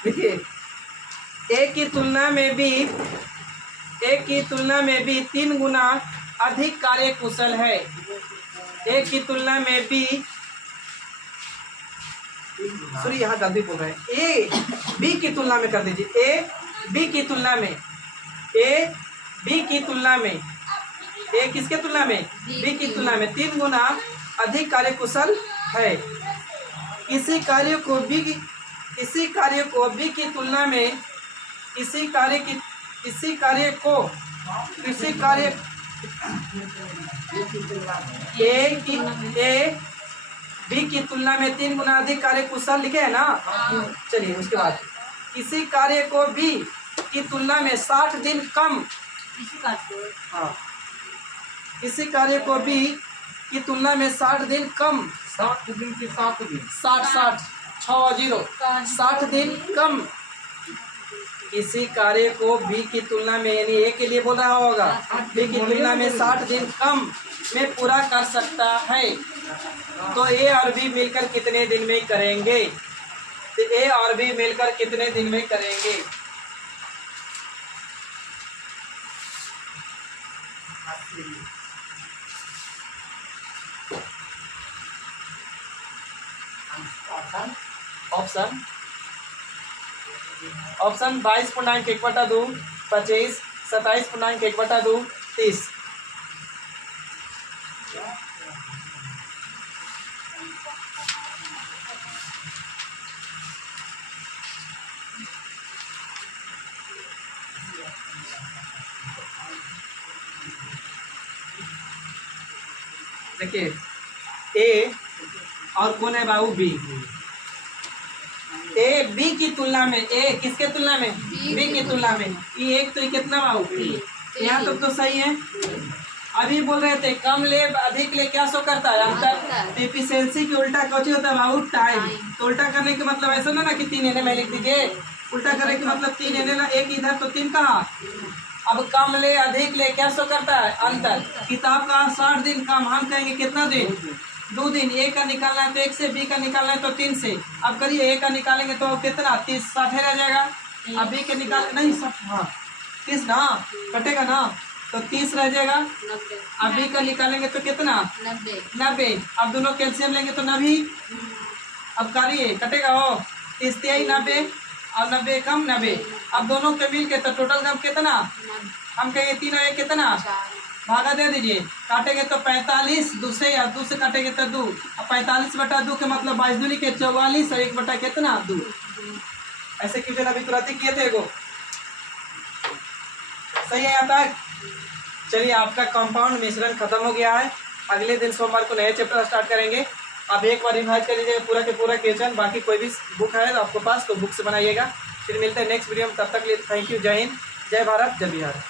देखिए ए की तुलना में भी 3 गुना अधिक कार्य कुशल है। ए की तुलना में बी, सॉरी यहाँ गलती बोल रहे हैं, ए बी की तुलना में कर दीजिए। ए बी की तुलना में ए किसके तुलना में? बी की तुलना में 3 गुना अधिक कार्य कुशल है। किसी कार्य को बी की तुलना में बी की तुलना में 3 गुना अधिक कार्य कुशल लिखे है ना। चलिए उसके बाद किसी कार्य को बी की तुलना में 60 दिन कम, हाँ किसी कार्य को बी की तुलना में 60 दिन कम, 7 दिन के 7 दिन 60 दिन कम किसी कार्य को बी की तुलना में, यानी ए के लिए बोल रहा होगा, बी की तुलना में 60 दिन कम में पूरा कर सकता है। तो ए और बी मिलकर कितने दिन में करेंगे? तो ए और बी मिलकर कितने दिन में करेंगे? ऑप्शन 22.1/2 25, 27.1/2 30। देखिए ए और कौन है बाबू? बी। ए बी की तुलना में, ए किसके तुलना में? बी की तुलना में। ये एक तो ये कितना बाबू? यहाँ तक तो सही है। अभी बोल रहे थे कम ले अधिक ले, क्या शो करता है? अंतर। एफिशिएंसी की उल्टा कौन होता है बाबू? टाइम। तो उल्टा करने के मतलब ऐसा ना कि 3 एने में लिख दीजिए। उल्टा करने के मतलब 3 एने ना, एक इधर तो 3 कहाँ? अब कम ले अधिक ले क्या सो करता है अंतर। किताब का 60 दिन कम, हम कहेंगे कितना दिन 2 दिन। ए का निकालना है तो 1 से, बी का निकालना है तो 3 से। अब करिए ए का निकालेंगे तो कितना 30 60 रह जाएगा। अब बी के निकाल नहीं 60 हाँ 30 ना कटेगा ना तो 30 रह जाएगा। अब बी का निकालेंगे तो कितना 90। अब दोनों कैल्शियम लेंगे तो 90। अब करिए कटेगा हो 30 90 और 90 कम 90। अब दोनों के मिल के तो टोटल कम कितना हम कहेंगे 3 और 1 कितना भागा दे दीजिए। काटेंगे तो 45 दूसरे या 2 से काटेंगे तो 2। अब 45/2 के मतलब 22 दूनी के 44 और 1 बटा कितना 2। ऐसे क्यों अभी तुरंत ही किए थे एगो सही है यहाँ तक। चलिए आपका कंपाउंड मिश्रण खत्म हो गया है। अगले दिन सोमवार को नए चैप्टर स्टार्ट करेंगे। आप एक बार रिवाइज कर लीजिएगा पूरा के पूरा क्वेश्चन। बाकी कोई भी बुक है तो आपके पास तो बुक से बनाइएगा। फिर मिलते हैं नेक्स्ट वीडियो में, तब तक लिए थैंक यू। जय हिंद, जय भारत, जय बिहार।